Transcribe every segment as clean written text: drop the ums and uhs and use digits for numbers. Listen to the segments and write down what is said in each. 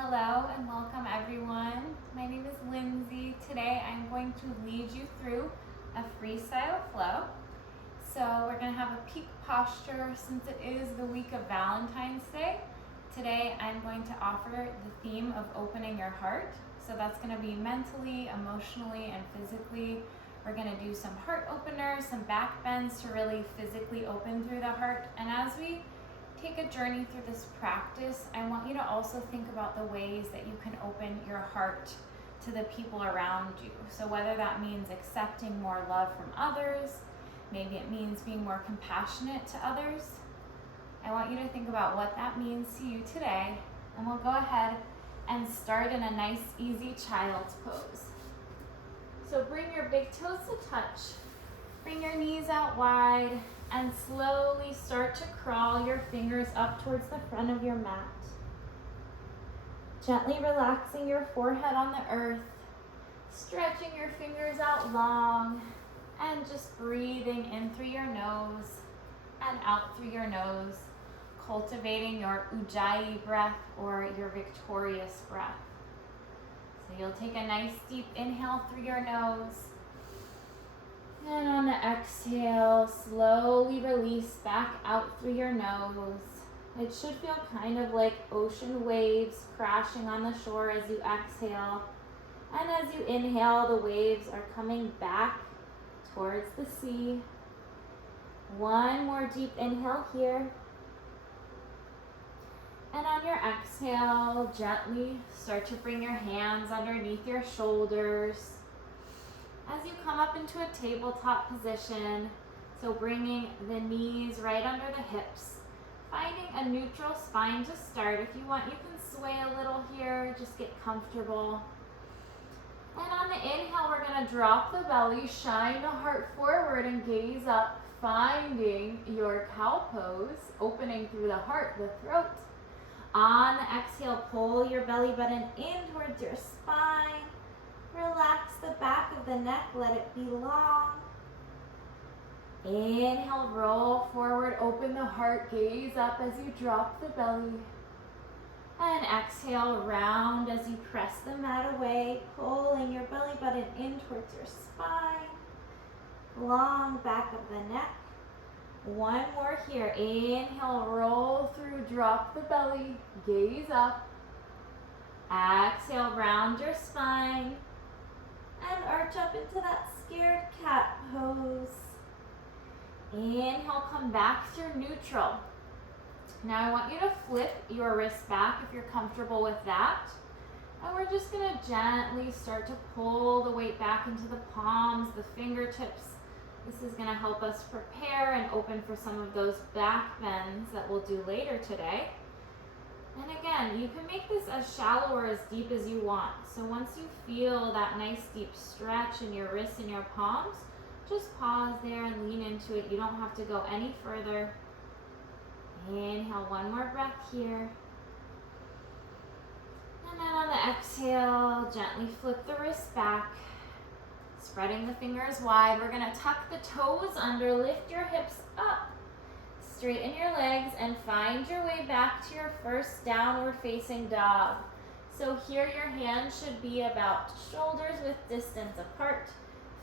Hello and welcome everyone. My name is Lindsay. Today I'm going to lead you through a freestyle flow. So we're going to have a peak posture since it is the week of Valentine's Day. Today I'm going to offer the theme of opening your heart. So that's going to be mentally, emotionally, and physically. We're going to do some heart openers, some back bends to really physically open through the heart. And as we take a journey through this practice, I want you to also think about the ways that you can open your heart to the people around you. So whether that means accepting more love from others, maybe it means being more compassionate to others. I want you to think about what that means to you today, and we'll go ahead and start in a nice, easy child's pose. So bring your big toes to touch, bring your knees out wide, and slowly start to crawl your fingers up towards the front of your mat. Gently relaxing your forehead on the earth, stretching your fingers out long, and just breathing in through your nose and out through your nose, cultivating your Ujjayi breath or your victorious breath. So you'll take a nice deep inhale through your nose. And on the exhale, slowly release back out through your nose. It should feel kind of like ocean waves crashing on the shore as you exhale. And as you inhale, the waves are coming back towards the sea. One more deep inhale here. And on your exhale, gently start to bring your hands underneath your shoulders. As you come up into a tabletop position, so bringing the knees right under the hips, finding a neutral spine to start. If you want, you can sway a little here, just get comfortable. And on the inhale, we're going to drop the belly, shine the heart forward, and gaze up, finding your cow pose, opening through the heart, the throat. On the exhale, pull your belly button in towards your spine. Relax the back of the neck, let it be long. Inhale, roll forward, open the heart, gaze up as you drop the belly. And exhale, round as you press the mat away, pulling your belly button in towards your spine. Long back of the neck. One more here. Inhale, roll through, drop the belly, gaze up. Exhale, round your spine. And arch up into that scared cat pose. Inhale, come back through neutral. Now I want you to flip your wrist back if you're comfortable with that. And we're just going to gently start to pull the weight back into the palms, the fingertips. This is going to help us prepare and open for some of those back bends that we'll do later today. And again, you can make this as shallow or as deep as you want. So once you feel that nice deep stretch in your wrists and your palms, just pause there and lean into it. You don't have to go any further. Inhale, one more breath here. And then on the exhale, gently flip the wrist back. Spreading the fingers wide. We're going to tuck the toes under, lift your hips up. Straighten your legs and find your way back to your first downward facing dog. So here your hands should be about shoulders with distance apart,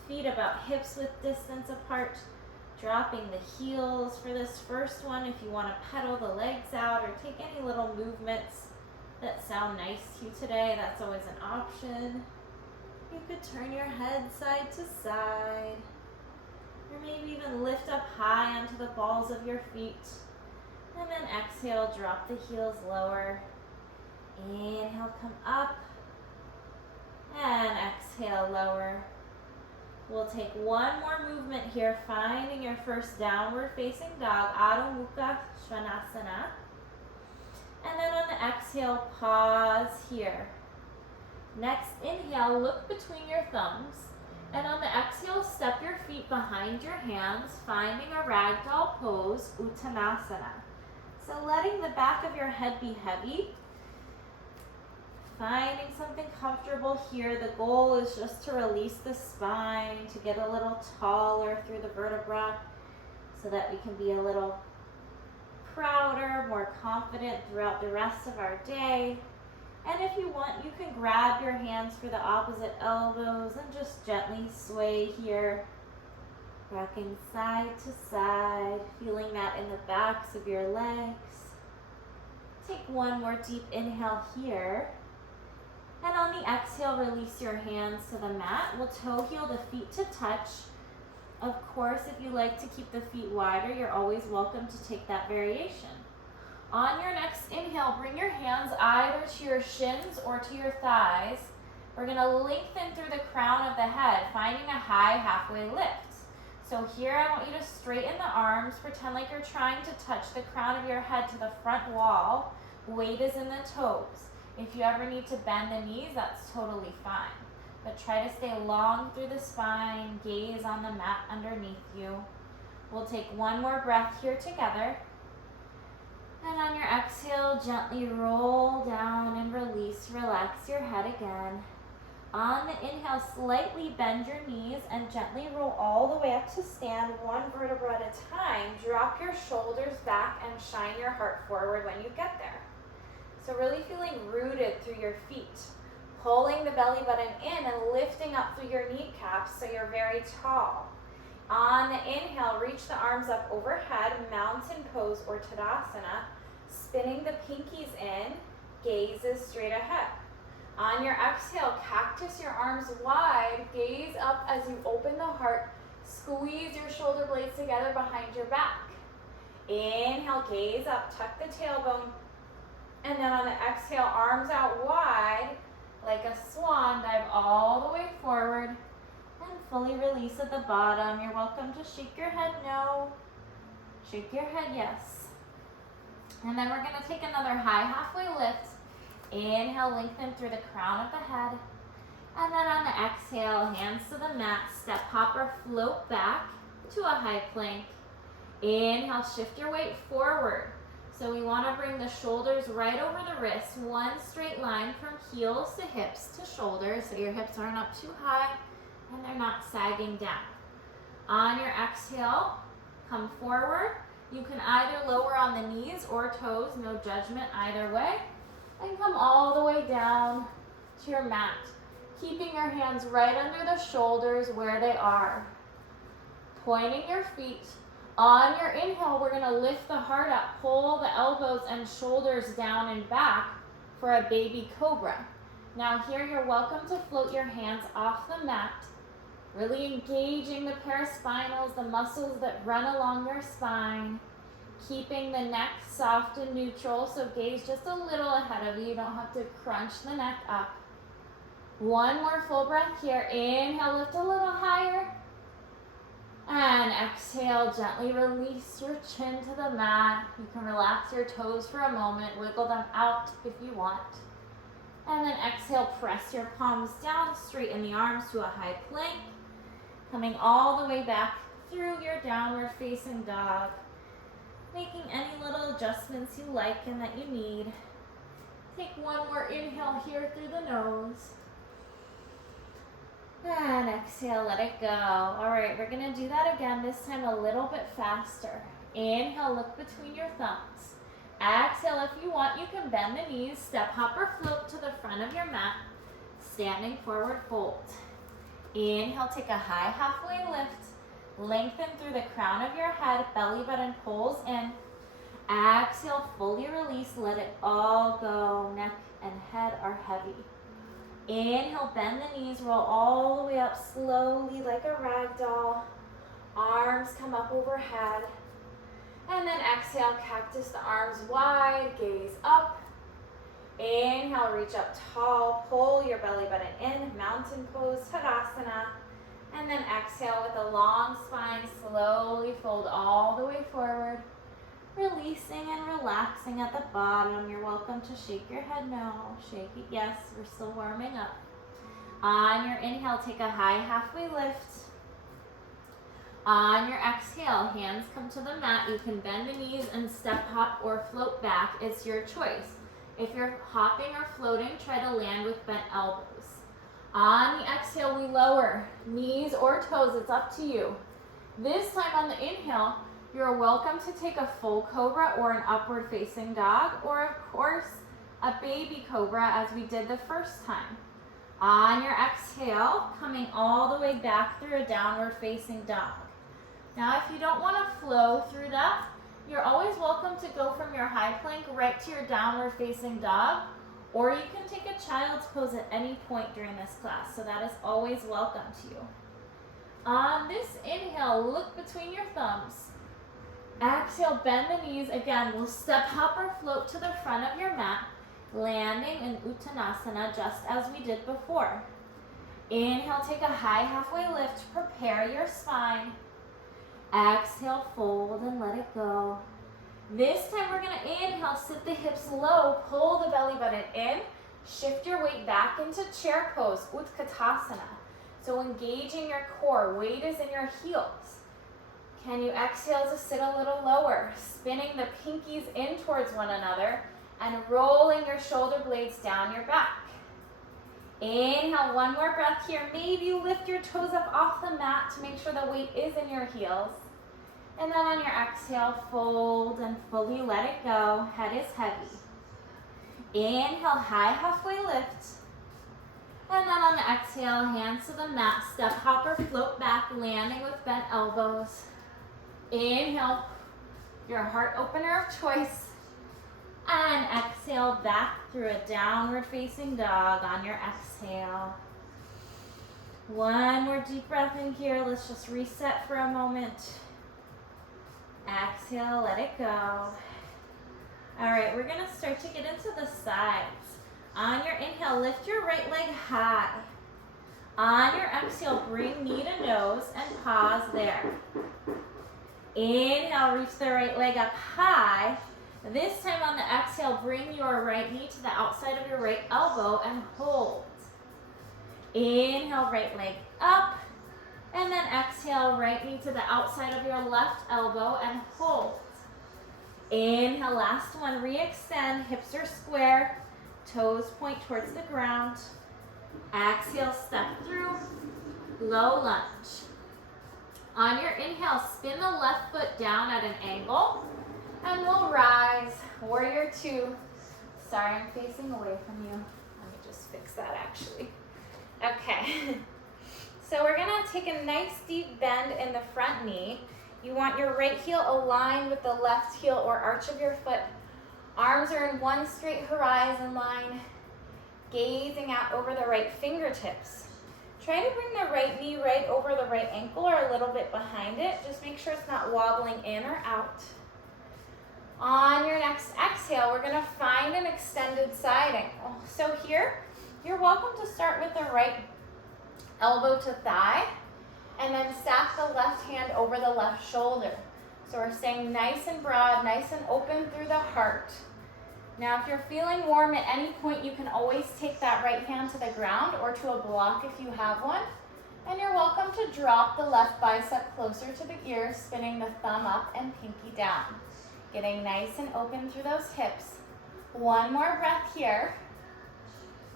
feet about hips with distance apart, dropping the heels for this first one if you want to pedal the legs out or take any little movements that sound nice to you today. That's always an option. You could turn your head side to side. Or maybe even lift up high onto the balls of your feet. And then exhale, drop the heels lower. Inhale, come up. And exhale, lower. We'll take one more movement here, finding your first downward facing dog, Adho Mukha Svanasana. And then on the exhale, pause here. Next inhale, look between your thumbs. And on the exhale, step your feet behind your hands, finding a ragdoll pose, Uttanasana. So letting the back of your head be heavy. Finding something comfortable here. The goal is just to release the spine, to get a little taller through the vertebra so that we can be a little prouder, more confident throughout the rest of our day. And if if you want, you can grab your hands for the opposite elbows and just gently sway here. Rocking side to side, feeling that in the backs of your legs. Take one more deep inhale here. And on the exhale, release your hands to the mat. We'll toe heel the feet to touch. Of course, if you like to keep the feet wider, you're always welcome to take that variation. On your next inhale, bring your hands either to your shins or to your thighs. We're going to lengthen through the crown of the head, finding a high halfway lift. So here I want you to straighten the arms, pretend like you're trying to touch the crown of your head to the front wall. Weight is in the toes. If you ever need to bend the knees, that's totally fine. But try to stay long through the spine, gaze on the mat underneath you. We'll take one more breath here together. And on your exhale, gently roll down and release, relax your head again. On the inhale, slightly bend your knees and gently roll all the way up to stand, one vertebra at a time. Drop your shoulders back and shine your heart forward when you get there. So really feeling rooted through your feet. Pulling the belly button in and lifting up through your kneecaps so you're very tall. On the inhale, reach the arms up overhead, mountain pose or Tadasana. Spinning the pinkies in, gazes straight ahead. On your exhale, cactus your arms wide, gaze up as you open the heart, squeeze your shoulder blades together behind your back. Inhale, gaze up, tuck the tailbone, and then on the exhale, arms out wide, like a swan, dive all the way forward, and fully release at the bottom. You're welcome to shake your head no, shake your head yes. And then we're gonna take another high halfway lift. Inhale, lengthen through the crown of the head. And then on the exhale, hands to the mat, step, hop, or float back to a high plank. Inhale, shift your weight forward. So we want to bring the shoulders right over the wrists, one straight line from heels to hips to shoulders, so your hips aren't up too high and they're not sagging down. On your exhale, come forward. You can either lower on the knees or toes, no judgment either way. And come all the way down to your mat, keeping your hands right under the shoulders where they are. Pointing your feet. On your inhale, we're gonna lift the heart up, pull the elbows and shoulders down and back for a baby cobra. Now here you're welcome to float your hands off the mat, really engaging the paraspinals, the muscles that run along your spine. Keeping the neck soft and neutral, so gaze just a little ahead of you. You don't have to crunch the neck up. One more full breath here. Inhale, lift a little higher. And exhale, gently release your chin to the mat. You can relax your toes for a moment. Wiggle them out if you want. And then exhale, press your palms down, straighten the arms to a high plank. Coming all the way back through your downward facing dog. Making any little adjustments you like and that you need. Take one more inhale here through the nose. And exhale, let it go. All right, we're gonna do that again, this time a little bit faster. Inhale, look between your thumbs. Exhale, if you want, you can bend the knees, step, hop, or float to the front of your mat. Standing forward fold. Inhale, take a high halfway lift. Lengthen through the crown of your head, belly button pulls in. Exhale, fully release, let it all go. Neck and head are heavy. Inhale, bend the knees, roll all the way up slowly like a rag doll. Arms come up overhead. And then exhale, cactus the arms wide, gaze up. Inhale, reach up tall, pull your belly button in, mountain pose, Tadasana. And then exhale with a long spine, slowly fold all the way forward. Releasing and relaxing at the bottom. You're welcome to shake your head no, shake it yes, we're still warming up. On your inhale, take a high halfway lift. On your exhale, hands come to the mat. You can bend the knees and step, hop, or float back. It's your choice. If you're hopping or floating, try to land with bent elbows. On the exhale, we lower knees or toes. It's up to you. This time on the inhale, you're welcome to take a full cobra or an upward facing dog, or of course, a baby cobra as we did the first time. On your exhale, coming all the way back through a downward facing dog. Now if you don't want to flow through that, you're always welcome to go from your high plank right to your downward facing dog, or you can take a child's pose at any point during this class, so that is always welcome to you. On this inhale, look between your thumbs. Exhale, bend the knees. Again, we'll step, hop, or float to the front of your mat, landing in Uttanasana just as we did before. Inhale, take a high halfway lift, prepare your spine. Exhale, fold and let it go. This time we're going to inhale, sit the hips low, pull the belly button in, shift your weight back into chair pose, Utkatasana. So engaging your core, weight is in your heels. Can you exhale to sit a little lower, spinning the pinkies in towards one another and rolling your shoulder blades down your back. Inhale, one more breath here. Maybe you lift your toes up off the mat to make sure the weight is in your heels. And then on your exhale, fold and fully let it go. Head is heavy. Inhale, high halfway lift. And then on the exhale, hands to the mat, step, hop, or float back, landing with bent elbows. Inhale, your heart opener of choice. And exhale, back through a downward facing dog on your exhale. One more deep breath in here. Let's just reset for a moment. Exhale, let it go. All right, we're gonna start to get into the sides. On your inhale, lift your right leg high. On your exhale, bring knee to nose and pause there. Inhale, reach the right leg up high. This time on the exhale, bring your right knee to the outside of your right elbow and hold. Inhale, right leg up. And then exhale, right knee to the outside of your left elbow and hold. Inhale, last one, re-extend, hips are square, toes point towards the ground. Exhale, step through, low lunge. On your inhale, spin the left foot down at an angle, and we'll rise, warrior two. Sorry, I'm facing away from you. Let me just fix that actually. Okay. So we're gonna take a nice deep bend in the front knee. You want your right heel aligned with the left heel or arch of your foot. Arms are in one straight horizon line, gazing out over the right fingertips. Try to bring the right knee right over the right ankle or a little bit behind it. Just make sure it's not wobbling in or out. On your next exhale, we're gonna find an extended side angle. So here, you're welcome to start with the right elbow to thigh, and then stack the left hand over the left shoulder. So we're staying nice and broad, nice and open through the heart. Now, if you're feeling warm at any point, you can always take that right hand to the ground or to a block if you have one. And you're welcome to drop the left bicep closer to the ear, spinning the thumb up and pinky down. Getting nice and open through those hips. One more breath here.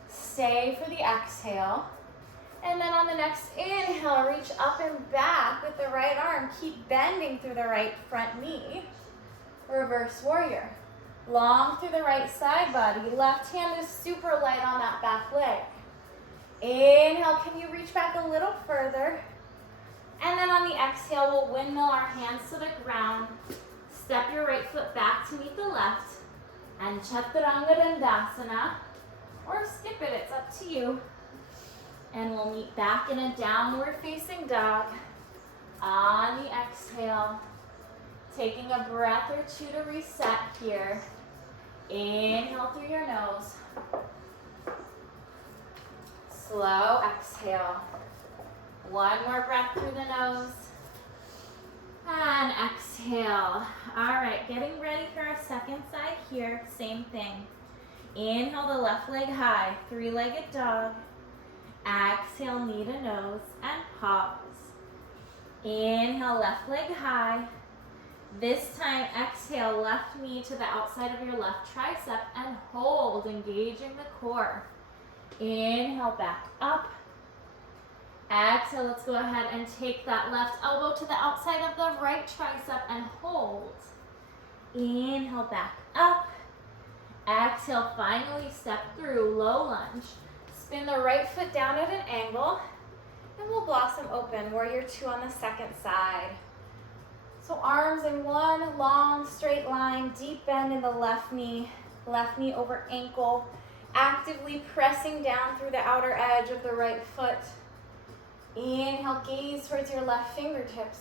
Stay for the exhale. And then on the next inhale, reach up and back with the right arm. Keep bending through the right front knee. Reverse warrior. Long through the right side body. Left hand is super light on that back leg. Inhale, can you reach back a little further? And then on the exhale, we'll windmill our hands to the ground. Step your right foot back to meet the left. And Chaturanga Dandasana. Or skip it, it's up to you. And we'll meet back in a downward facing dog. On the exhale, taking a breath or two to reset here. Inhale through your nose. Slow exhale. One more breath through the nose. And exhale. All right, getting ready for our second side here. Same thing. Inhale the left leg high, three-legged dog. Exhale, knee to nose, and pause. Inhale, left leg high. This time, exhale, left knee to the outside of your left tricep and hold, engaging the core. Inhale, back up. Exhale, let's go ahead and take that left elbow to the outside of the right tricep and hold. Inhale, back up. Exhale, finally step through, low lunge. Spin the right foot down at an angle, and we'll blossom open, warrior two on the second side. So arms in one long straight line, deep bend in the left knee over ankle, actively pressing down through the outer edge of the right foot. Inhale, gaze towards your left fingertips.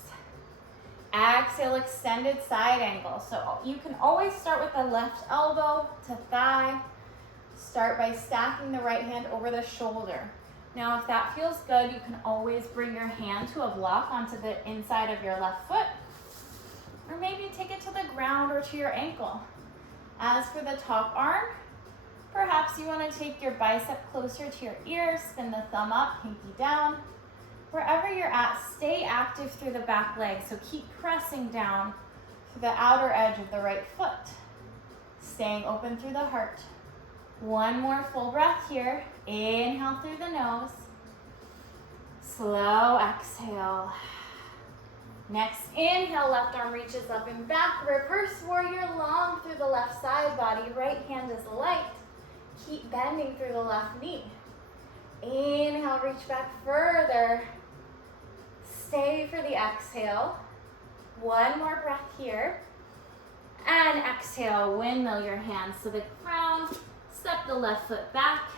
Exhale, extended side angle. So you can always start with the left elbow to thigh. Start by stacking the right hand over the shoulder. Now, if that feels good, you can always bring your hand to a block onto the inside of your left foot, or maybe take it to the ground or to your ankle. As for the top arm, perhaps you want to take your bicep closer to your ear, spin the thumb up, pinky down. Wherever you're at, stay active through the back leg, so keep pressing down through the outer edge of the right foot, staying open through the heart. One more full breath here. Inhale through the nose. Slow exhale. Next inhale, left arm reaches up and back. Reverse warrior long through the left side body. Right hand is light. Keep bending through the left knee. Inhale, reach back further. Stay for the exhale. One more breath here. And exhale, windmill your hands to the ground. Step the left foot back.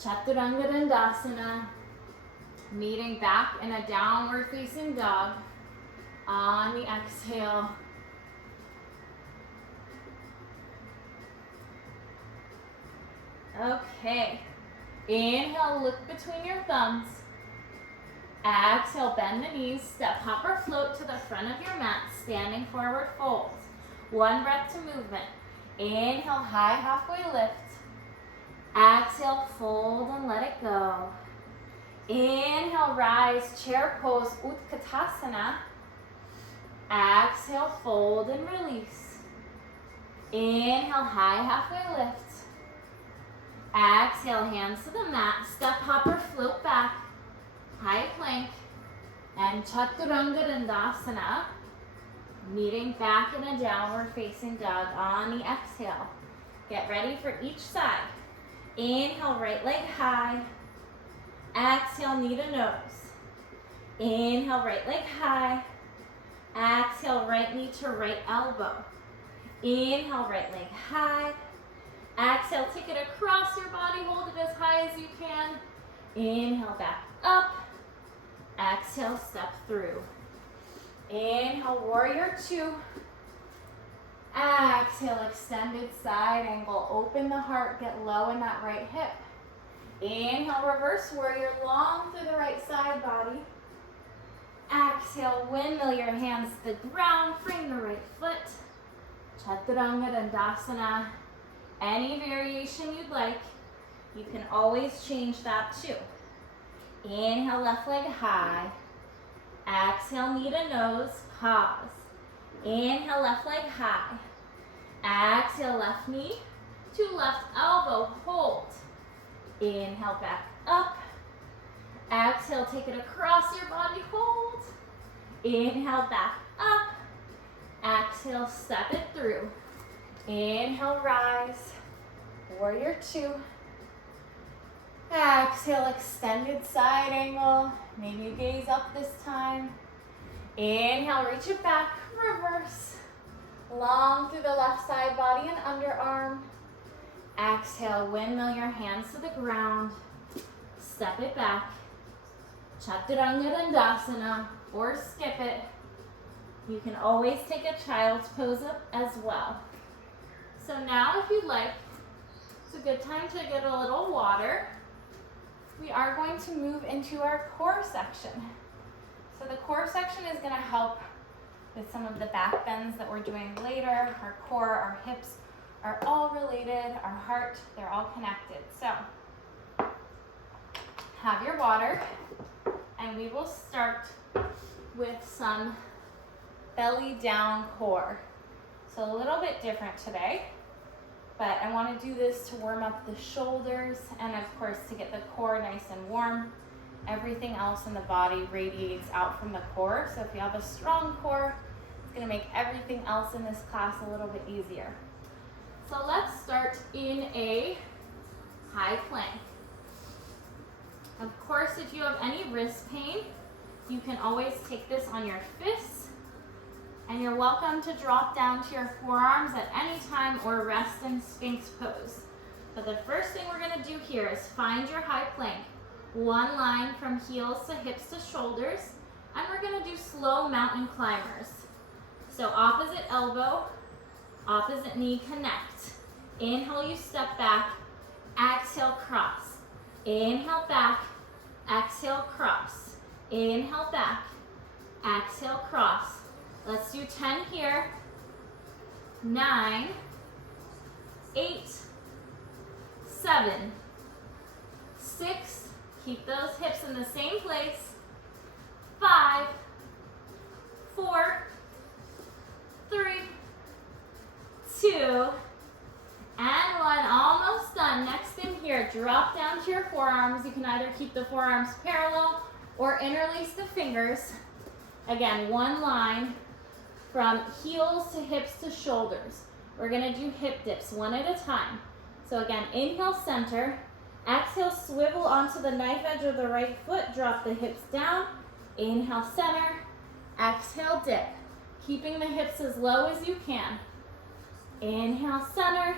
Chaturanga Dandasana. Meeting back in a downward facing dog. On the exhale. Okay. Inhale, look between your thumbs. Exhale, bend the knees. Step, hop, or float to the front of your mat. Standing forward fold. One breath to movement. Inhale, high halfway lift. Exhale, fold and let it go. Inhale, rise, chair pose, Utkatasana. Exhale, fold and release. Inhale, high halfway lift. Exhale, hands to the mat. Step, hop, or float back. High plank. And Chaturanga Dandasana. Meeting back in a downward facing dog on the exhale. Get ready for each side. Inhale, right leg high. Exhale, knee to nose. Inhale, right leg high. Exhale, right knee to right elbow. Inhale, right leg high. Exhale, take it across your body. Hold it as high as you can. Inhale, back up. Exhale, step through. Inhale, warrior two. Exhale, extended side angle. Open the heart, get low in that right hip. Inhale, reverse warrior, long through the right side body. Exhale, windmill your hands to the ground, frame the right foot. Chaturanga Dandasana. Any variation you'd like, you can always change that too. Inhale, left leg high. Exhale, knee to nose, pause. Inhale, left leg high. Exhale, left knee to left elbow, hold. Inhale, back up. Exhale, take it across your body, hold. Inhale, back up. Exhale, step it through. Inhale, rise. Warrior two. Exhale, extended side angle. Maybe you gaze up this time. Inhale, reach it back, reverse. Long through the left side body and underarm. Exhale, windmill your hands to the ground. Step it back. Chaturanga Dandasana, or skip it. You can always take a child's pose up as well. So now, if you'd like, it's a good time to get a little water. We are going to move into our core section. So the core section is going to help with some of the back bends that we're doing later. Our core, our hips are all related. Our heart, they're all connected. So have your water, and we will start with some belly down core. So a little bit different today, but I want to do this to warm up the shoulders and of course to get the core nice and warm. Everything else in the body radiates out from the core, so if you have a strong core, it's going to make everything else in this class a little bit easier. So So let's start in a high plank. Of course, if you have any wrist pain, you can always take this on your fists, and you're welcome to drop down to your forearms at any time or rest in Sphinx pose. But the first thing we're gonna do here is find your high plank. One line from heels to hips to shoulders, and we're gonna do slow mountain climbers. So opposite elbow, opposite knee connect. Inhale, you step back, exhale, cross. Inhale, back, exhale, cross. Inhale, back, exhale, cross. Let's do 10 here. 9, 8, 7, 6, keep those hips in the same place. 5, 4, 3, 2, and 1. Almost done. Next thing here, drop down to your forearms. You can either keep the forearms parallel or interlace the fingers. Again, one line from heels to hips to shoulders. We're gonna do hip dips one at a time. So again, inhale, center. Exhale, swivel onto the knife edge of the right foot. Drop the hips down. Inhale, center. Exhale, dip. Keeping the hips as low as you can. Inhale, center.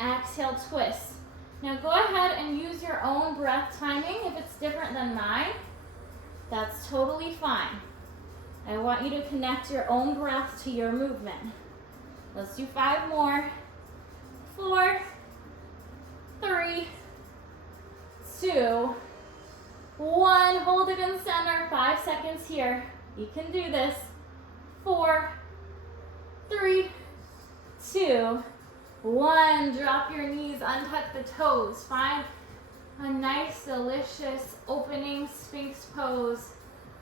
Exhale, twist. Now go ahead and use your own breath timing. If it's different than mine, that's totally fine. I want you to connect your own breath to your movement. Let's do 5 more. 4, 3, 2, 1. Hold it in center. 5 seconds here. You can do this. 4, 3, 2, 1. Drop your knees, untuck the toes. Find a nice, delicious opening Sphinx pose.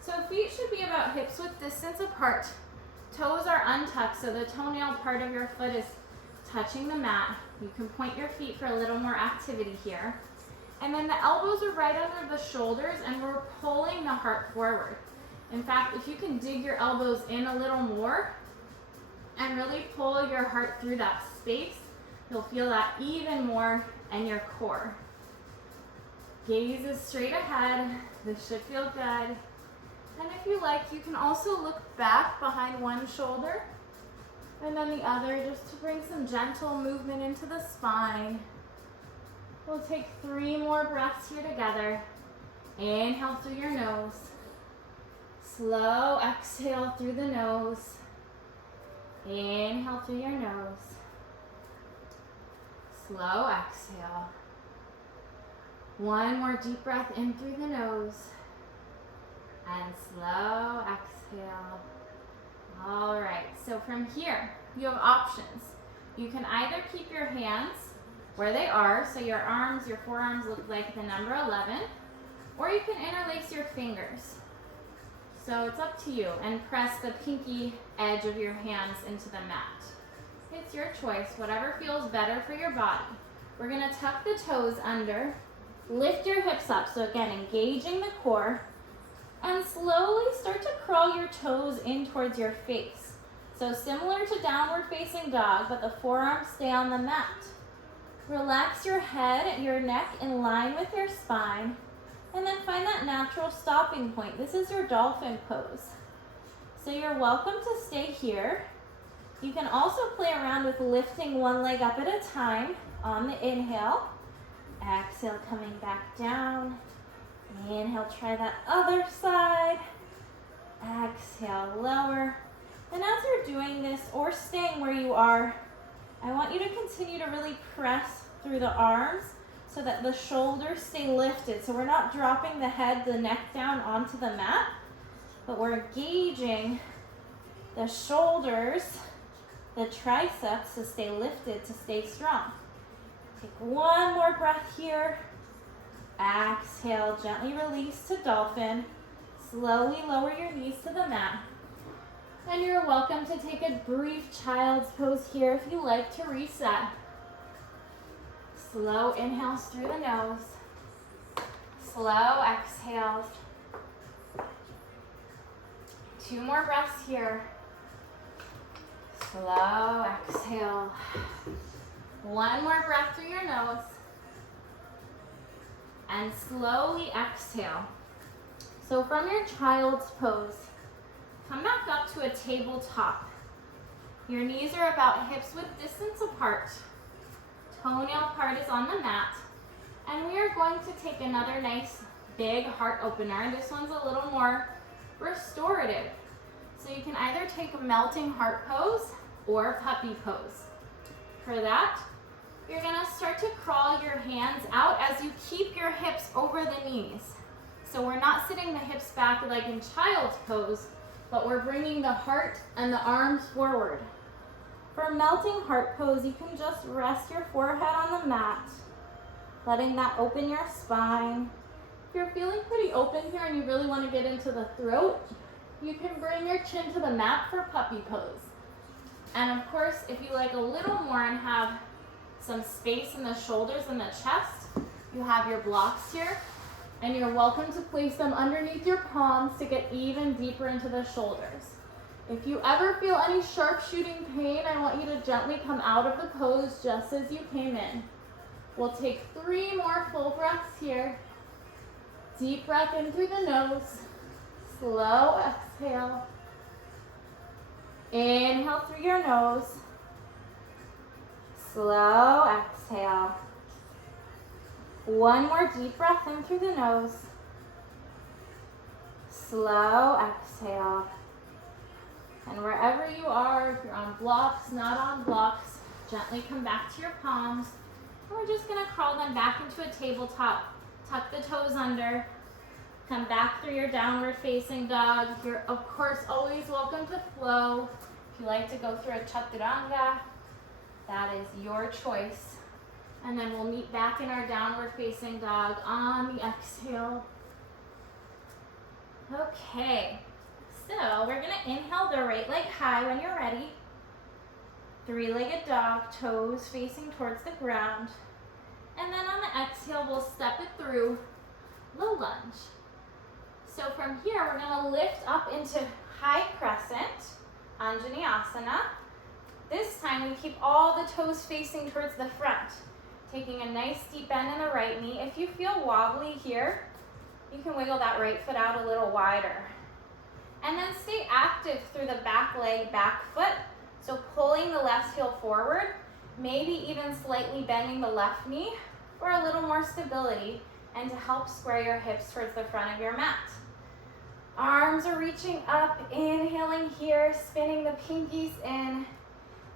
So feet should be about hips width distance apart. Toes are untucked, so the toenail part of your foot is touching the mat. You can point your feet for a little more activity here. And then the elbows are right under the shoulders, and we're pulling the heart forward. In fact, if you can dig your elbows in a little more and really pull your heart through that space, you'll feel that even more in your core. Gaze is straight ahead. This should feel good. And if you like, you can also look back behind one shoulder and then the other, just to bring some gentle movement into the spine. We'll take 3 more breaths here together. Inhale through your nose. Slow exhale through the nose. Inhale through your nose. Slow exhale. 1 more deep breath in through the nose. And slow exhale. All right, so from here, you have options. You can either keep your hands where they are, so your arms, your forearms look like the number 11, or you can interlace your fingers. So it's up to you, and press the pinky edge of your hands into the mat. It's your choice, whatever feels better for your body. We're gonna tuck the toes under, lift your hips up, so again, engaging the core, and slowly start to crawl your toes in towards your face. So similar to downward facing dog, but the forearms stay on the mat. Relax your head and your neck in line with your spine, and then find that natural stopping point. This is your dolphin pose. So you're welcome to stay here. You can also play around with lifting one leg up at a time on the inhale. Exhale, coming back down. Inhale, try that other side. Exhale, lower. And as you're doing this or staying where you are, I want you to continue to really press through the arms so that the shoulders stay lifted. So we're not dropping the head, the neck down onto the mat, but we're engaging the shoulders, the triceps to stay lifted, to stay strong. Take 1 more breath here. Exhale, gently release to dolphin. Slowly lower your knees to the mat. And you're welcome to take a brief child's pose here if you like to reset. Slow inhales through the nose. Slow exhales. 2 more breaths here. Slow exhale. One more breath through your nose. And slowly exhale. So from your child's pose, come back up to a tabletop. Your knees are about hips width distance apart. Toenail part is on the mat. And we are going to take another nice big heart opener. This one's a little more restorative. So you can either take a melting heart pose or puppy pose. For that, you're gonna start to crawl your hands out as you keep your hips over the knees. So we're not sitting the hips back like in child's pose, but we're bringing the heart and the arms forward. For melting heart pose, you can just rest your forehead on the mat, letting that open your spine. If you're feeling pretty open here and you really want to get into the throat, you can bring your chin to the mat for puppy pose. And of course, if you like a little more and have some space in the shoulders and the chest, you have your blocks here, and you're welcome to place them underneath your palms to get even deeper into the shoulders. If you ever feel any sharp shooting pain, I want you to gently come out of the pose just as you came in. We'll take 3 more full breaths here. Deep breath in through the nose. Slow exhale. Inhale through your nose. Slow exhale. One more deep breath in through the nose. Slow exhale. And wherever you are, if you're on blocks, not on blocks, gently come back to your palms. And we're just going to crawl them back into a tabletop. Tuck the toes under. Come back through your downward facing dog. You're, of course, always welcome to flow. If you like to go through a chaturanga, that is your choice. And then we'll meet back in our downward facing dog on the exhale. Okay, so we're gonna inhale the right leg high when you're ready. 3-legged dog, toes facing towards the ground. And then on the exhale, we'll step it through low lunge. So from here, we're gonna lift up into high crescent, Vinyasa. This time we keep all the toes facing towards the front, taking a nice deep bend in the right knee. If you feel wobbly here, you can wiggle that right foot out a little wider. And then stay active through the back leg, back foot. So pulling the left heel forward, maybe even slightly bending the left knee for a little more stability and to help square your hips towards the front of your mat. Arms are reaching up, inhaling here, spinning the pinkies in.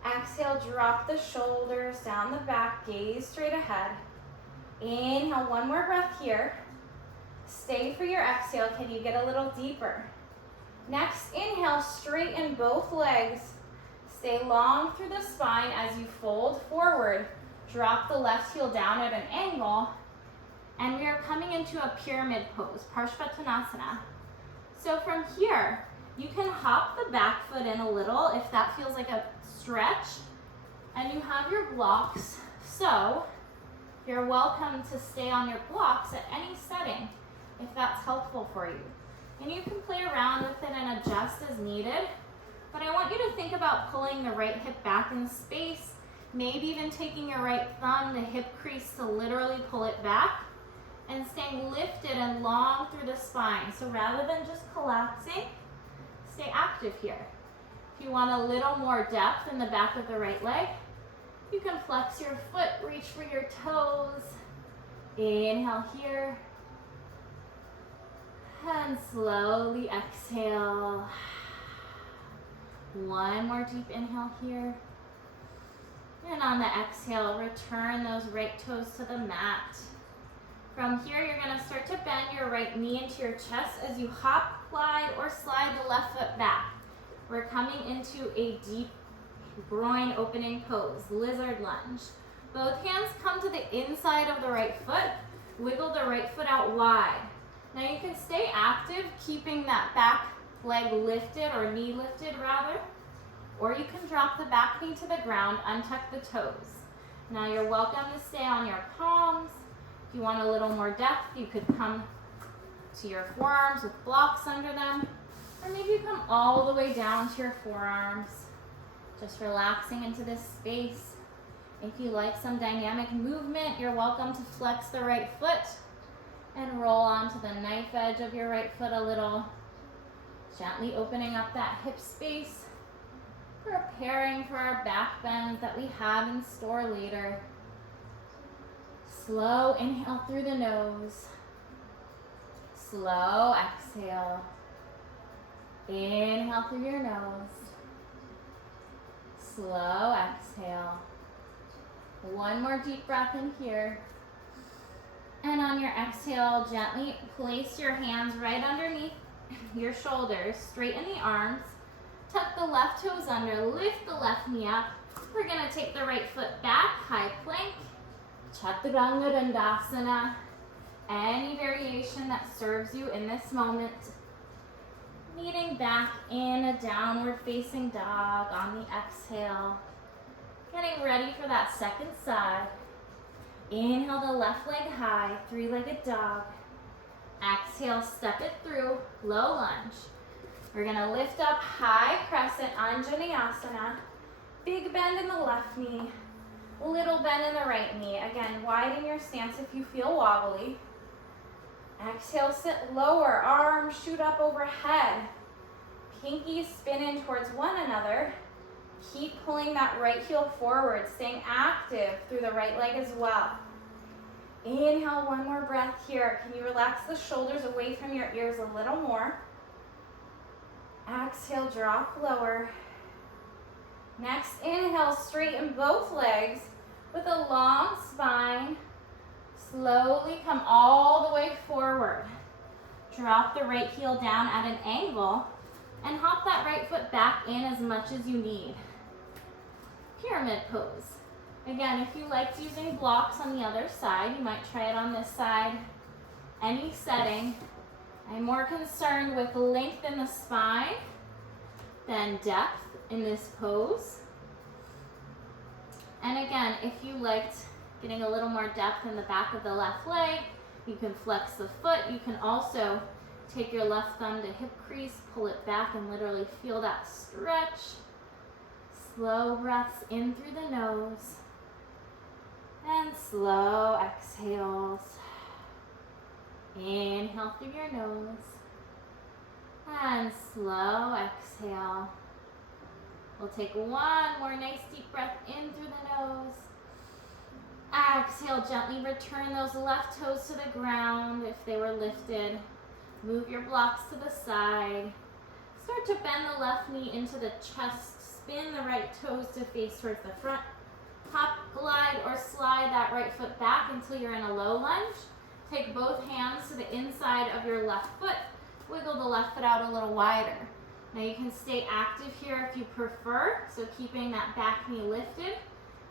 Exhale, drop the shoulders down the back, gaze straight ahead. Inhale, one more breath here. Stay for your exhale. Can you get a little deeper? Next, inhale, straighten both legs. Stay long through the spine as you fold forward. Drop the left heel down at an angle. And we are coming into a pyramid pose, Parshvattanasana. So from here, you can hop the back foot in a little if that feels like a stretch. And you have your blocks. So you're welcome to stay on your blocks at any setting if that's helpful for you. And you can play around with it and adjust as needed. But I want you to think about pulling the right hip back in space, maybe even taking your right thumb to hip crease to literally pull it back, and staying lifted and long through the spine. So rather than just collapsing, stay active here. If you want a little more depth in the back of the right leg, you can flex your foot, reach for your toes. Inhale here. And slowly exhale. One more deep inhale here. And on the exhale, return those right toes to the mat. From here, you're going to start to bend your right knee into your chest as you hop, glide, or slide the left foot back. We're coming into a deep groin opening pose, lizard lunge. Both hands come to the inside of the right foot. Wiggle the right foot out wide. Now you can stay active, keeping that back leg lifted, or knee lifted rather, or you can drop the back knee to the ground, untuck the toes. Now you're welcome to stay on your palms. If you want a little more depth, you could come to your forearms with blocks under them, or maybe you come all the way down to your forearms, just relaxing into this space. If you like some dynamic movement, you're welcome to flex the right foot and roll onto the knife edge of your right foot a little, gently opening up that hip space, preparing for our back bends that we have in store later. Slow inhale through the nose. Slow exhale. Inhale through your nose. Slow exhale. One more deep breath in here. And on your exhale, gently place your hands right underneath your shoulders, straighten the arms, tuck the left toes under, lift the left knee up. We're gonna take the right foot back, high plank, chaturanga dandasana. Any variation that serves you in this moment. Kneading back in a downward facing dog on the exhale. Getting ready for that second side. Inhale the left leg high, three-legged dog. Exhale, step it through, low lunge. We're gonna lift up high crescent, Vinyasa. Big bend in the left knee, little bend in the right knee. Again, widen your stance if you feel wobbly. Exhale, sit lower, arms shoot up overhead. Pinkies spin in towards one another. Keep pulling that right heel forward, staying active through the right leg as well. Inhale, one more breath here. Can you relax the shoulders away from your ears a little more? Exhale, drop lower. Next, inhale, straighten both legs with a long spine. Slowly come all the way forward. Drop the right heel down at an angle and hop that right foot back in as much as you need. Pyramid pose. Again, if you liked using blocks on the other side, you might try it on this side. Any setting. I'm more concerned with length in the spine than depth in this pose. And again, if you liked getting a little more depth in the back of the left leg, you can flex the foot. You can also take your left thumb to hip crease, pull it back, and literally feel that stretch. Slow breaths in through the nose. And slow exhales. Inhale through your nose. And slow exhale. We'll take one more nice deep breath in through the nose. Exhale, gently return those left toes to the ground if they were lifted. Move your blocks to the side. Start to bend the left knee into the chest. Spin the right toes to face towards the front. Hop, glide, or slide that right foot back until you're in a low lunge. Take both hands to the inside of your left foot. Wiggle the left foot out a little wider. Now you can stay active here if you prefer, so keeping that back knee lifted.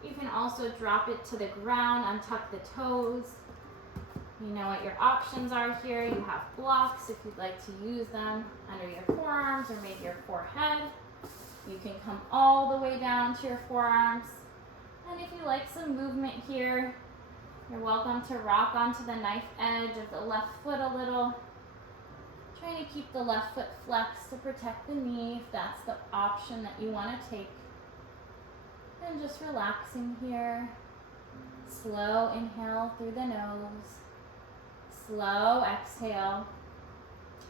You can also drop it to the ground, untuck the toes. You know what your options are here. You have blocks if you'd like to use them under your forearms or maybe your forehead. You can come all the way down to your forearms. And if you like some movement here, you're welcome to rock onto the knife edge of the left foot a little. Trying to keep the left foot flexed to protect the knee if that's the option that you want to take. And just relaxing here. Slow inhale through the nose. Slow exhale.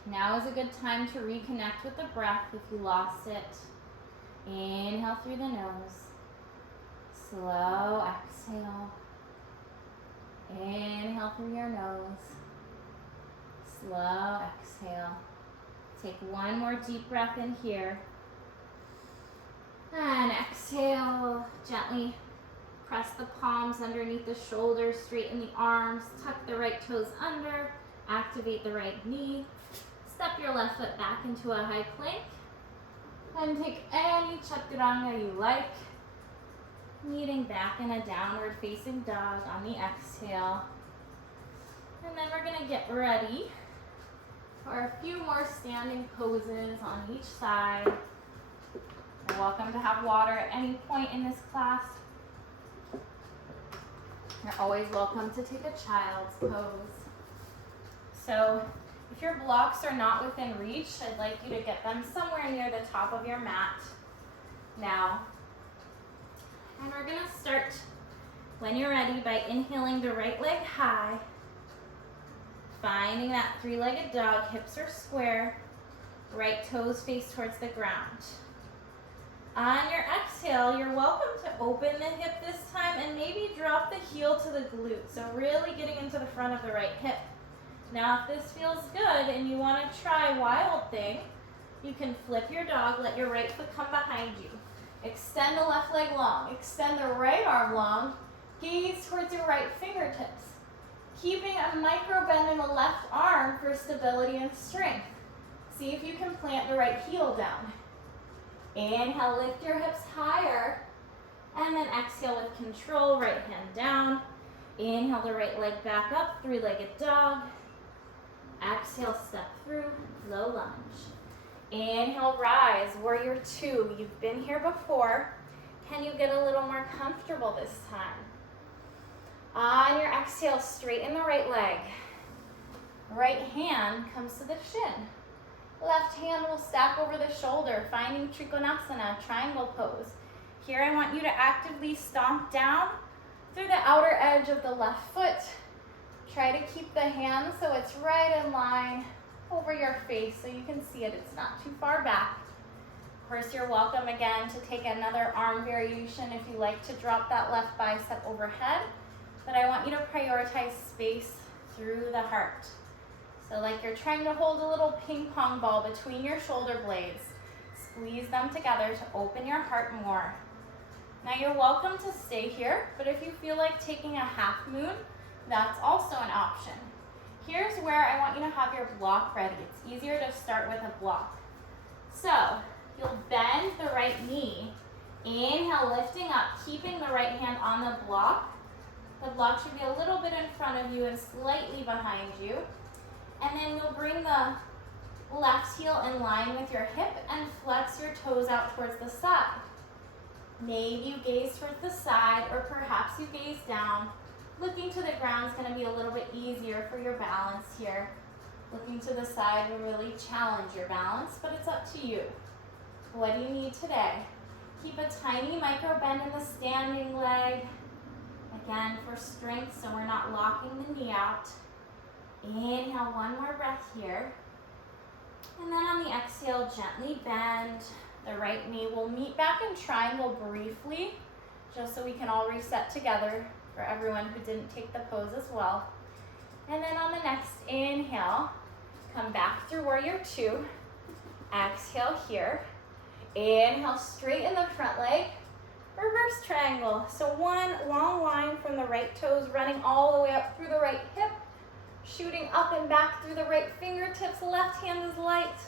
Now is a good time to reconnect with the breath if you lost it. Inhale through the nose. Slow exhale. Inhale through your nose. Slow exhale. Take one more deep breath in here. And exhale. Gently press the palms underneath the shoulders, straighten the arms, tuck the right toes under, activate the right knee. Step your left foot back into a high plank. And take any chaturanga you like. Kneading back in a downward facing dog on the exhale. And then we're going to get ready for a few more standing poses on each side. You're welcome to have water at any point in this class. You're always welcome to take a child's pose. So if your blocks are not within reach, I'd like you to get them somewhere near the top of your mat now. And we're going to start When you're ready, by inhaling the right leg high, finding that three-legged dog, hips are square, right toes face towards the ground. On your exhale, you're welcome to open the hip this time and maybe drop the heel to the glute. So really getting into the front of the right hip. Now if this feels good and you want to try wild thing, you can flip your dog, let your right foot come behind you. Extend the left leg long, extend the right arm long, gaze towards your right fingertips. Keeping a micro bend in the left arm for stability and strength. See if you can plant the right heel down. Inhale, lift your hips higher, and then exhale with control, right hand down. Inhale the right leg back up, three-legged dog. Exhale, step through, low lunge. Inhale, rise, warrior two. You've been here before. Can you get a little more comfortable this time? On your exhale, straighten the right leg. Right hand comes to the shin. Left hand will stack over the shoulder, finding Trikonasana, triangle pose. Here I want you to actively stomp down through the outer edge of the left foot. Try to keep the hand so it's right in line over your face so you can see it. It's not too far back. Of course, you're welcome again to take another arm variation if you like to drop that left bicep overhead. But I want you to prioritize space through the heart. So like you're trying to hold a little ping pong ball between your shoulder blades. Squeeze them together to open your heart more. Now you're welcome to stay here, but if you feel like taking a half moon, that's also an option. Here's where I want you to have your block ready. It's easier to start with a block. So you'll bend the right knee. Inhale, lifting up, keeping the right hand on the block. The block should be a little bit in front of you and slightly behind you. And then you'll bring the left heel in line with your hip and flex your toes out towards the side. Maybe you gaze towards the side or perhaps you gaze down. Looking to the ground is going to be a little bit easier for your balance here. Looking to the side will really challenge your balance, but it's up to you. What do you need today? Keep a tiny micro bend in the standing leg. Again, for strength, so we're not locking the knee out. Inhale, one more breath here. And then on the exhale, gently bend. The right knee will meet back in triangle briefly, just so we can all reset together for everyone who didn't take the pose as well. And then on the next inhale, come back through warrior two. Exhale here. Inhale, straighten the front leg. Reverse triangle. So one long line from the right toes running all the way up through the right hip. Shooting up and back through the right fingertips, left hand is light.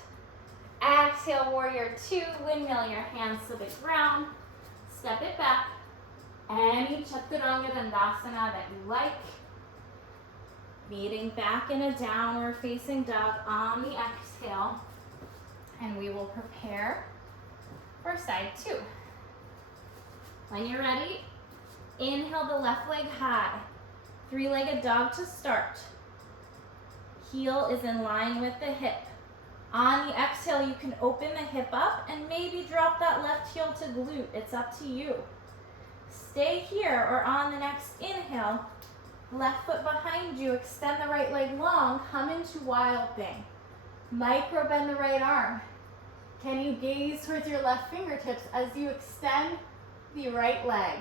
Exhale, warrior two, windmill your hands to the ground. Step it back. Any chaturanga Dhanurasana that you like. Meeting back in a downward facing dog on the exhale. And we will prepare for side two. When you're ready, inhale the left leg high. Three-legged dog to start. Heel is in line with the hip. On the exhale, you can open the hip up and maybe drop that left heel to glute. It's up to you. Stay here or on the next inhale, left foot behind you, extend the right leg long, come into wild thing. Micro bend the right arm. Can you gaze towards your left fingertips as you extend the right leg?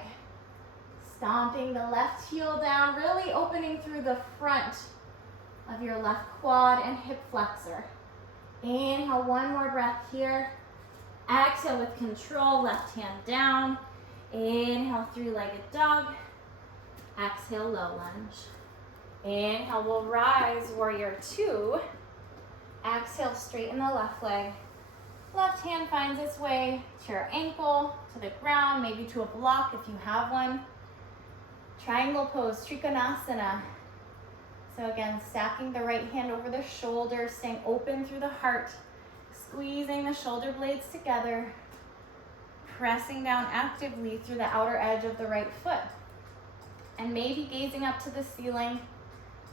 Stomping the left heel down, really opening through the front of your left quad and hip flexor. Inhale, one more breath here. Exhale with control, left hand down. Inhale, three-legged dog. Exhale, low lunge. Inhale, we'll rise, warrior two. Exhale, straighten the left leg. Left hand finds its way to your ankle, to the ground, maybe to a block if you have one. Triangle pose, Trikonasana. So again, stacking the right hand over the shoulder, staying open through the heart, squeezing the shoulder blades together, pressing down actively through the outer edge of the right foot. And maybe gazing up to the ceiling,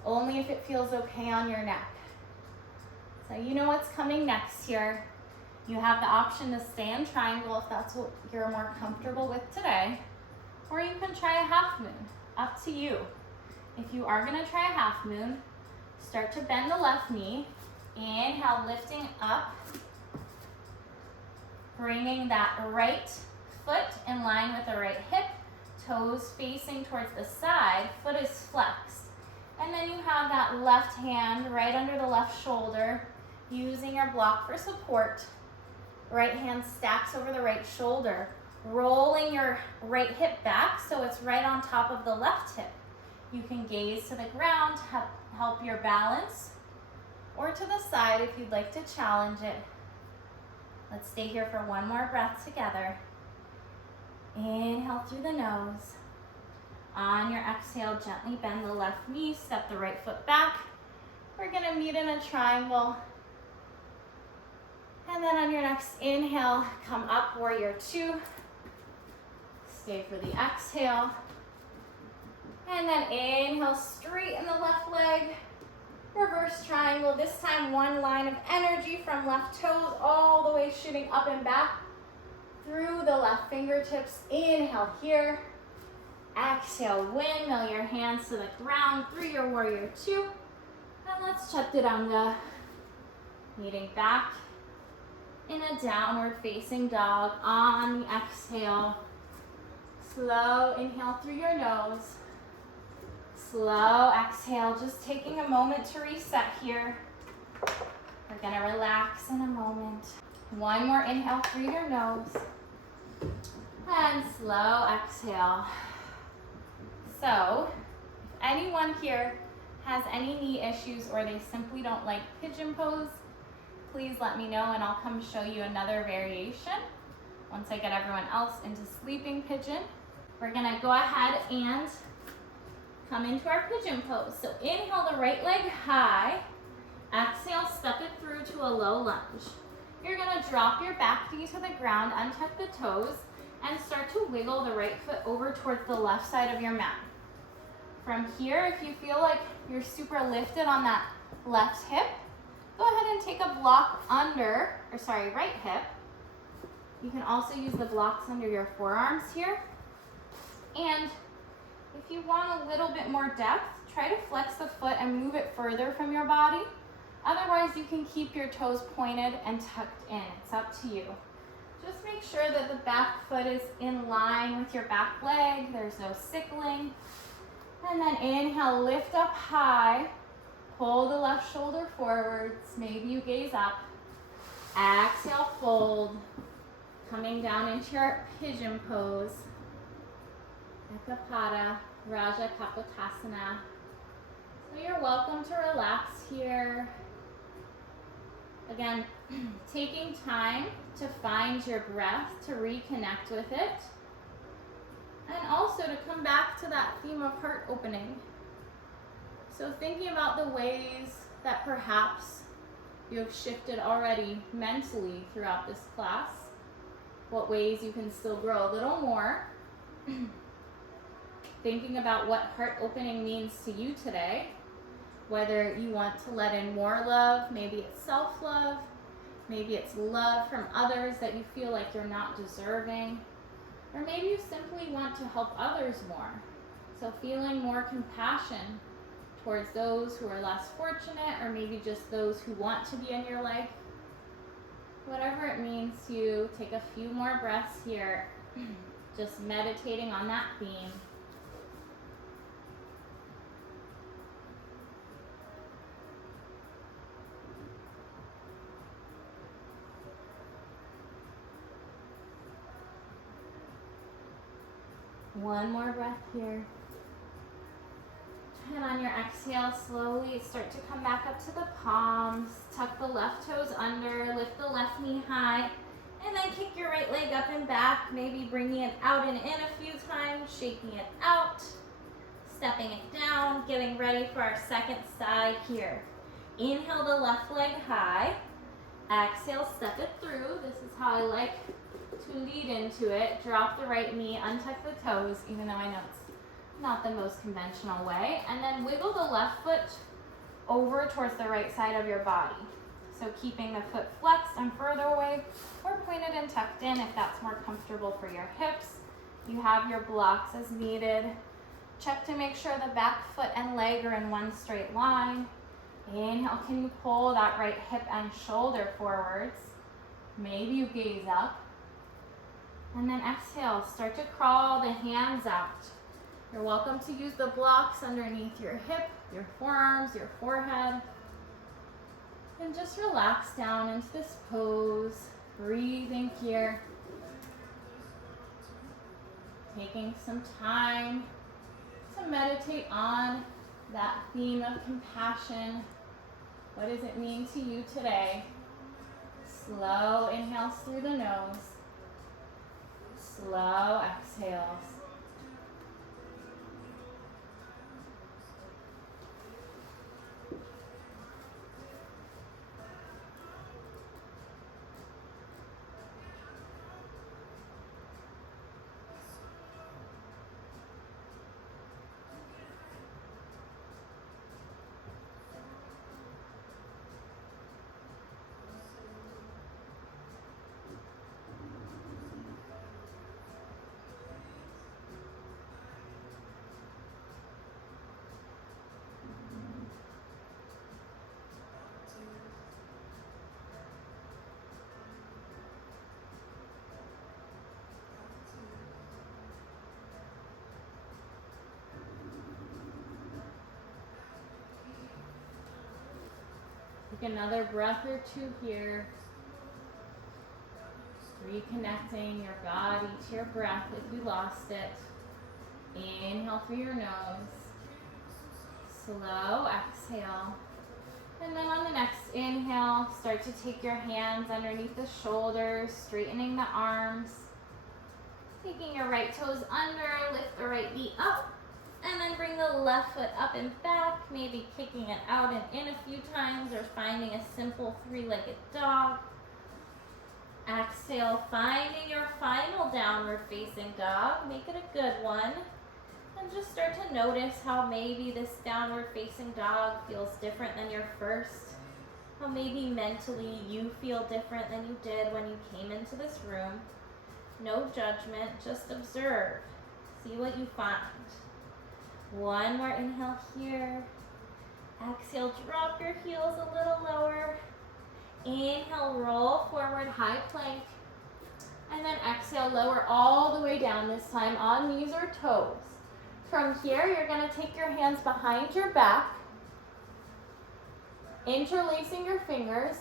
only if it feels okay on your neck. So you know what's coming next here. You have the option to stay in triangle if that's what you're more comfortable with today, or you can try a half moon. up to you. If you are gonna try a half moon, start to bend the left knee. Inhale, lifting up, bringing that right foot in line with the right hip, toes facing towards the side, foot is flexed. And then you have that left hand right under the left shoulder, using your block for support. Right hand stacks over the right shoulder, rolling your right hip back so it's right on top of the left hip. You can gaze to the ground to help your balance, or to the side if you'd like to challenge it. Let's stay here for one more breath together. Inhale through the nose. On your exhale, gently bend the left knee, step the right foot back. We're gonna meet in a triangle. And then on your next inhale, come up, warrior two. Stay for the exhale. And then inhale, straighten the left leg. Reverse triangle, this time one line of energy from left toes all the way shooting up and back through the left fingertips. Inhale here. Exhale, windmill your hands to the ground through your warrior two. And let's chaturanga. Meeting back in a downward facing dog. On the exhale, slow inhale through your nose. Slow exhale, just taking a moment to reset here. We're gonna relax in a moment. One more inhale through your nose. And slow exhale. So, if anyone here has any knee issues or they simply don't like pigeon pose, please let me know and I'll come show you another variation once I get everyone else into sleeping pigeon. We're gonna go ahead and come into our pigeon pose. So inhale the right leg high. Exhale, step it through to a low lunge. You're gonna drop your back knee to the ground, untuck the toes, and start to wiggle the right foot over towards the left side of your mat. From here, if you feel like you're super lifted on that left hip, go ahead and take a block right hip. You can also use the blocks under your forearms here. And if you want a little bit more depth, try to flex the foot and move it further from your body. Otherwise, you can keep your toes pointed and tucked in. It's up to you. Just make sure that the back foot is in line with your back leg. There's no sickling. And then inhale, lift up high. Pull the left shoulder forwards. Maybe you gaze up. Exhale, fold. Coming down into your pigeon pose. Ekapada, Raja Kapotasana. So you're welcome to relax here. Again, taking time to find your breath, to reconnect with it. And also to come back to that theme of heart opening. So thinking about the ways that perhaps you have shifted already mentally throughout this class. What ways you can still grow a little more. Thinking about what heart opening means to you today. Whether you want to let in more love, maybe it's self-love, maybe it's love from others that you feel like you're not deserving, or maybe you simply want to help others more. So feeling more compassion towards those who are less fortunate, or maybe just those who want to be in your life. Whatever it means to you, take a few more breaths here, just meditating on that theme. One more breath here. And on your exhale, slowly start to come back up to the palms. Tuck the left toes under, lift the left knee high, and then kick your right leg up and back, maybe bringing it out and in a few times, shaking it out, stepping it down, getting ready for our second side here. Inhale the left leg high. Exhale, step it through. This is how I like to lead into it. Drop the right knee, untuck the toes, even though I know it's not the most conventional way. And then wiggle the left foot over towards the right side of your body. So keeping the foot flexed and further away, or pointed and tucked in if that's more comfortable for your hips. You have your blocks as needed. Check to make sure the back foot and leg are in one straight line. Inhale, can you pull that right hip and shoulder forwards? Maybe you gaze up. And then exhale, start to crawl the hands out. You're welcome to use the blocks underneath your hip, your forearms, your forehead. And just relax down into this pose, breathing here. Taking some time to meditate on that theme of compassion. What does it mean to you today? Slow inhales through the nose. Slow exhales. Take another breath or two here. Reconnecting your body to your breath if you lost it. Inhale through your nose. Slow exhale. And then on the next inhale, start to take your hands underneath the shoulders, straightening the arms. Taking your right toes under, lift the right knee up. And then bring the left foot up and back, maybe kicking it out and in a few times or finding a simple three-legged dog. Exhale, finding your final downward facing dog. Make it a good one. And just start to notice how maybe this downward facing dog feels different than your first. How maybe mentally you feel different than you did when you came into this room. No judgment, just observe. See what you find. One more inhale here. Exhale, drop your heels a little lower. Inhale, roll forward, high plank. And then exhale, lower all the way down, this time on knees or toes. From here, you're going to take your hands behind your back, interlacing your fingers,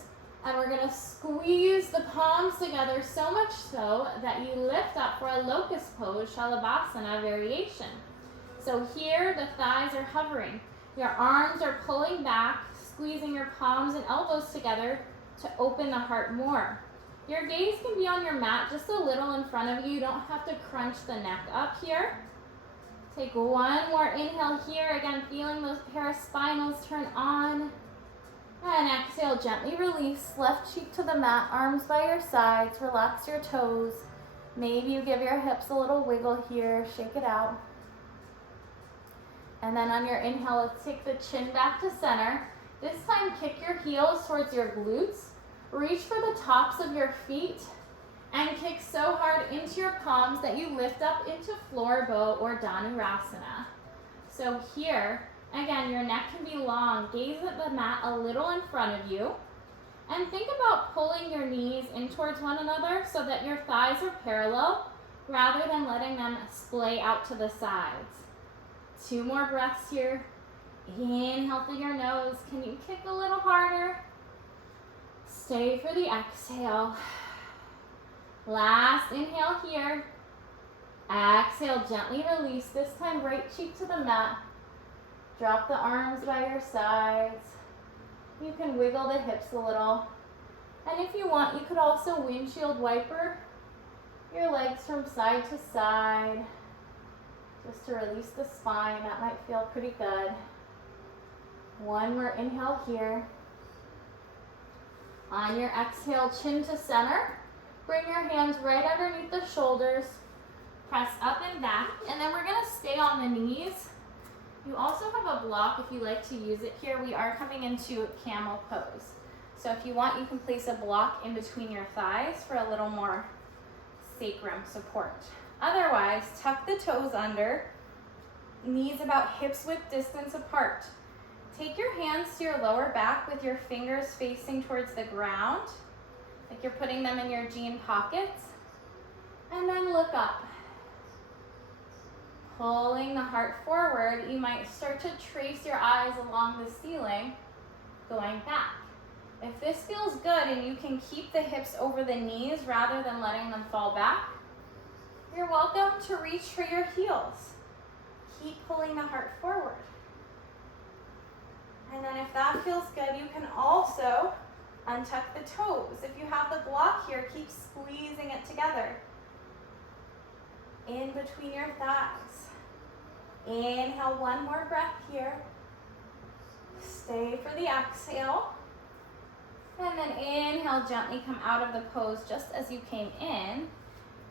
and we're going to squeeze the palms together so much so that you lift up for a locust pose, Shalabhasana variation. So here, the thighs are hovering. Your arms are pulling back, squeezing your palms and elbows together to open the heart more. Your gaze can be on your mat just a little in front of you. You don't have to crunch the neck up here. Take one more inhale here. Again, feeling those paraspinals turn on. And exhale, gently release. Left cheek to the mat, arms by your sides. Relax your toes. Maybe you give your hips a little wiggle here. Shake it out. And then on your inhale, let's take the chin back to center. This time, kick your heels towards your glutes. Reach for the tops of your feet and kick so hard into your palms that you lift up into floor bow or Dhanurasana. So here, again, your neck can be long. Gaze at the mat a little in front of you. And think about pulling your knees in towards one another so that your thighs are parallel rather than letting them splay out to the sides. 2 more breaths here. Inhale through your nose. Can you kick a little harder? Stay for the exhale. Last inhale here. Exhale, gently release. This time, right cheek to the mat. Drop the arms by your sides. You can wiggle the hips a little. And if you want, you could also windshield wiper your legs from side to side. Just to release the spine, that might feel pretty good. 1 more inhale here. On your exhale, chin to center. Bring your hands right underneath the shoulders. Press up and back, and then we're gonna stay on the knees. You also have a block if you like to use it here. We are coming into camel pose. So if you want, you can place a block in between your thighs for a little more sacrum support. Otherwise, tuck the toes under, knees about hips width distance apart. Take your hands to your lower back with your fingers facing towards the ground, like you're putting them in your jean pockets. And then look up. Pulling the heart forward, you might start to trace your eyes along the ceiling, going back. If this feels good and you can keep the hips over the knees rather than letting them fall back, you're welcome to reach for your heels. Keep pulling the heart forward. And then if that feels good, you can also untuck the toes. If you have the block here, keep squeezing it together. In between your thighs. Inhale, one more breath here. Stay for the exhale. And then inhale, gently come out of the pose just as you came in.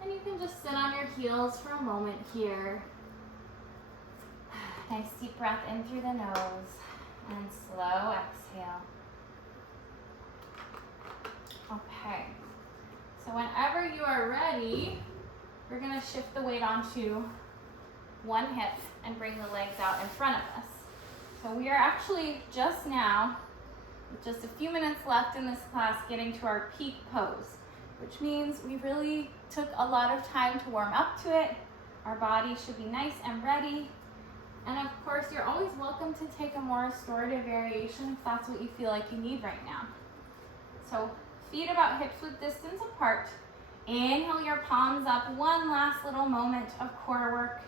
And you can just sit on your heels for a moment here. Nice deep breath in through the nose and slow exhale. Okay, so whenever you are ready, we're gonna shift the weight onto one hip and bring the legs out in front of us. So we are actually just now, with just a few minutes left in this class, getting to our peak pose, which means we really took a lot of time to warm up to it. Our body should be nice and ready. And of course, you're always welcome to take a more restorative variation if that's what you feel like you need right now. So feet about hips width distance apart. Inhale your palms up, one last little moment of core work.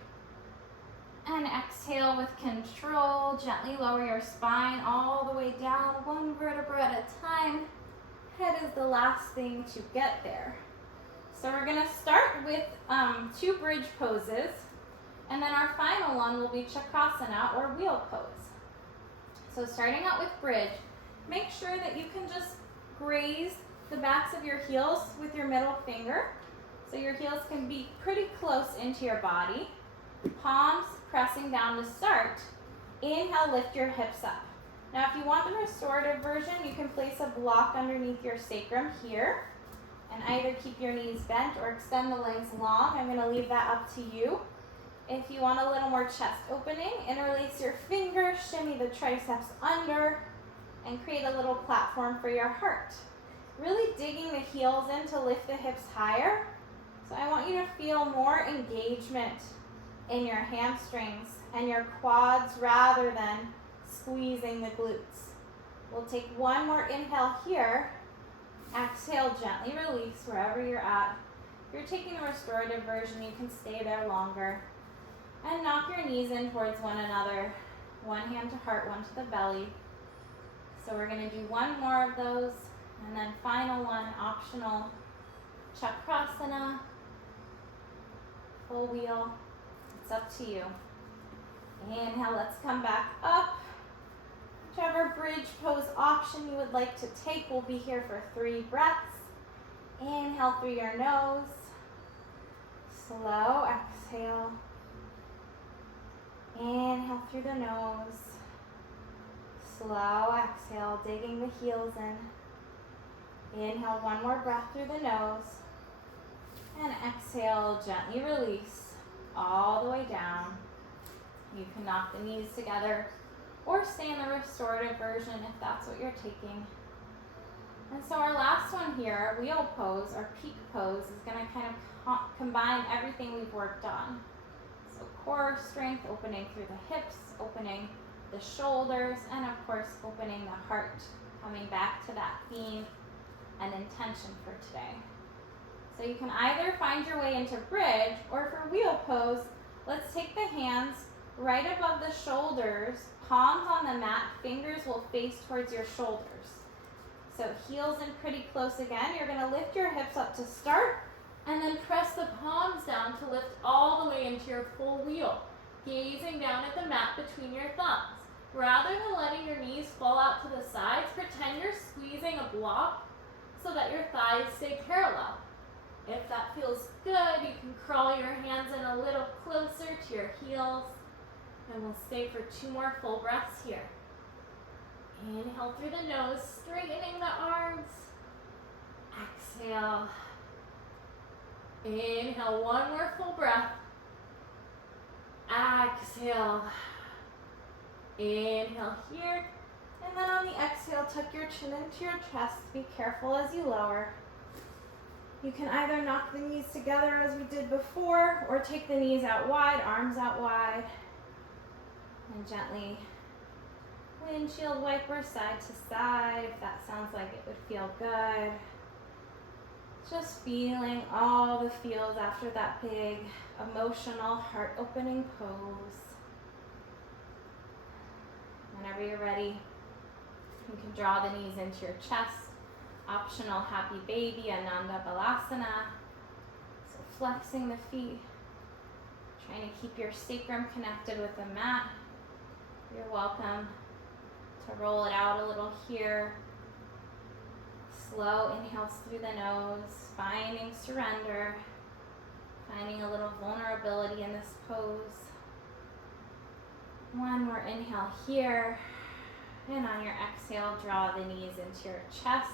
And exhale with control, gently lower your spine all the way down, one vertebra at a time. Head is the last thing to get there. So we're gonna start with 2 bridge poses, and then our final one will be Chakrasana or wheel pose. So starting out with bridge, make sure that you can just graze the backs of your heels with your middle finger. So your heels can be pretty close into your body. Palms pressing down to start. Inhale, lift your hips up. Now if you want the restorative version, you can place a block underneath your sacrum here and either keep your knees bent or extend the legs long. I'm gonna leave that up to you. If you want a little more chest opening, interlace your fingers, shimmy the triceps under, and create a little platform for your heart. Really digging the heels in to lift the hips higher. So I want you to feel more engagement in your hamstrings and your quads rather than squeezing the glutes. We'll take one more inhale here. Exhale, gently release wherever you're at. If you're taking the restorative version, you can stay there longer. And knock your knees in towards one another. One hand to heart, one to the belly. So we're gonna do one more of those. And then final one, optional, Chakrasana, full wheel. It's up to you. Inhale, let's come back up. Whichever bridge pose option you would like to take, we'll be here for 3 breaths. Inhale through your nose. Slow exhale. Inhale through the nose. Slow exhale, digging the heels in. Inhale, one more breath through the nose. And exhale, gently release all the way down. You can knock the knees together or stay in the restorative version if that's what you're taking. And so our last one here, our wheel pose, our peak pose, is gonna kind of combine everything we've worked on. So core strength, opening through the hips, opening the shoulders, and of course, opening the heart, coming back to that theme and intention for today. So you can either find your way into bridge, or for wheel pose, let's take the hands right above the shoulders, palms on the mat, fingers will face towards your shoulders. So heels in pretty close again. You're gonna lift your hips up to start, and then press the palms down to lift all the way into your full wheel, gazing down at the mat between your thumbs. Rather than letting your knees fall out to the sides, pretend you're squeezing a block so that your thighs stay parallel. If that feels good, you can crawl your hands in a little closer to your heels, and we'll stay for 2 more full breaths here. Inhale through the nose, straightening the arms. Exhale. Inhale, one more full breath. Exhale. Inhale here. And then on the exhale, tuck your chin into your chest. Be careful as you lower. You can either knock the knees together as we did before, or take the knees out wide, arms out wide, and gently windshield wiper side to side if that sounds like it would feel good. Just feeling all the feels after that big emotional heart opening pose. Whenever you're ready, you can draw the knees into your chest. Optional happy baby, Ananda Balasana. So flexing the feet, trying to keep your sacrum connected with the mat. You're welcome to roll it out a little here. Slow inhales through the nose, finding surrender, finding a little vulnerability in this pose. One more inhale here, and on your exhale, draw the knees into your chest.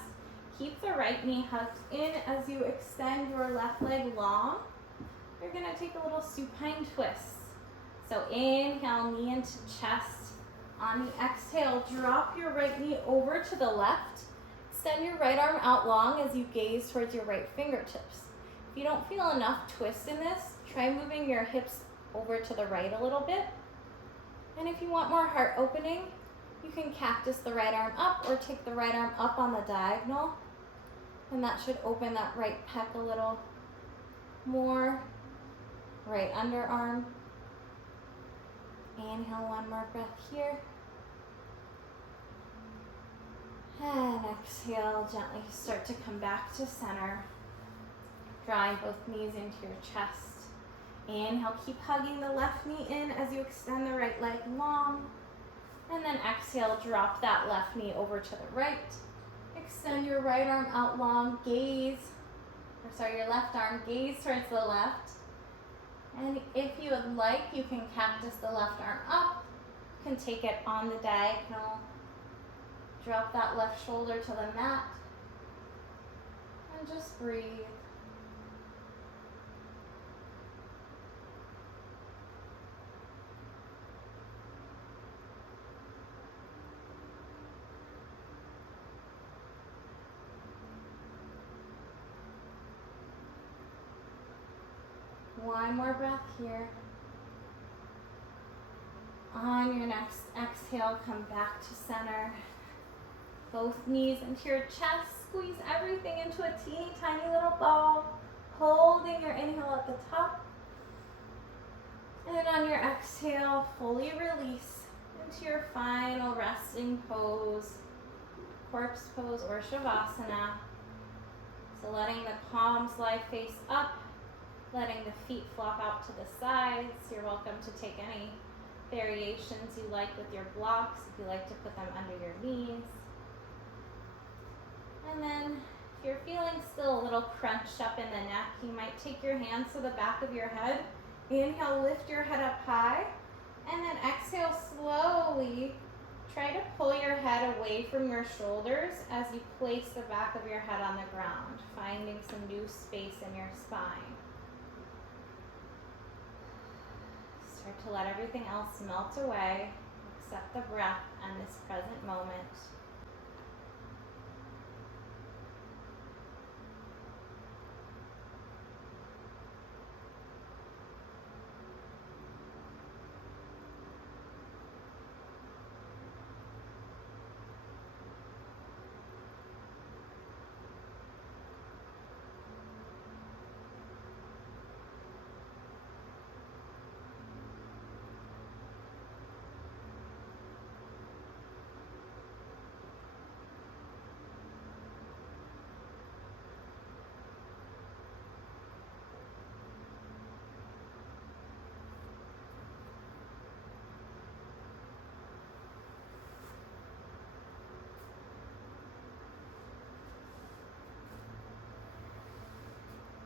Keep the right knee hugged in as you extend your left leg long. You're gonna take a little supine twist. So inhale, knee into chest. On the exhale, drop your right knee over to the left. Extend your right arm out long as you gaze towards your right fingertips. If you don't feel enough twist in this, try moving your hips over to the right a little bit. And if you want more heart opening, you can cactus the right arm up or take the right arm up on the diagonal. And that should open that right pec a little more. Right underarm. Inhale, one more breath here. And exhale, gently start to come back to center. Drawing both knees into your chest. Inhale, keep hugging the left knee in as you extend the right leg long. And then exhale, drop that left knee over to the right. Extend your right arm out long, your left arm, gaze towards the left. And if you would like, you can cactus the left arm up. You can take it on the diagonal. Drop that left shoulder to the mat. And just breathe. One more breath here. On your next exhale, come back to center. Both knees into your chest. Squeeze everything into a teeny tiny little ball. Holding your inhale at the top. And on your exhale, fully release into your final resting pose. Corpse pose or Shavasana. So letting the palms lie face up. Letting the feet flop out to the sides. You're welcome to take any variations you like with your blocks, if you like to put them under your knees. And then if you're feeling still a little crunched up in the neck, you might take your hands to the back of your head. Inhale, lift your head up high. And then exhale, slowly try to pull your head away from your shoulders as you place the back of your head on the ground, finding some new space in your spine. Start to let everything else melt away. Accept the breath and this present moment.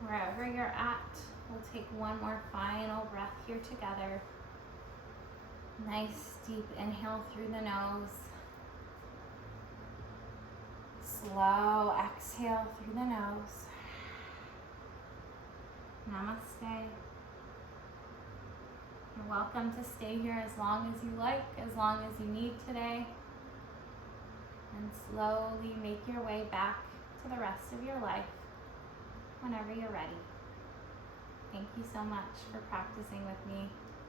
Wherever you're at, we'll take one more final breath here together. Nice deep inhale through the nose. Slow exhale through the nose. Namaste. You're welcome to stay here as long as you like, as long as you need today. And slowly make your way back to the rest of your life whenever you're ready. Thank you so much for practicing with me.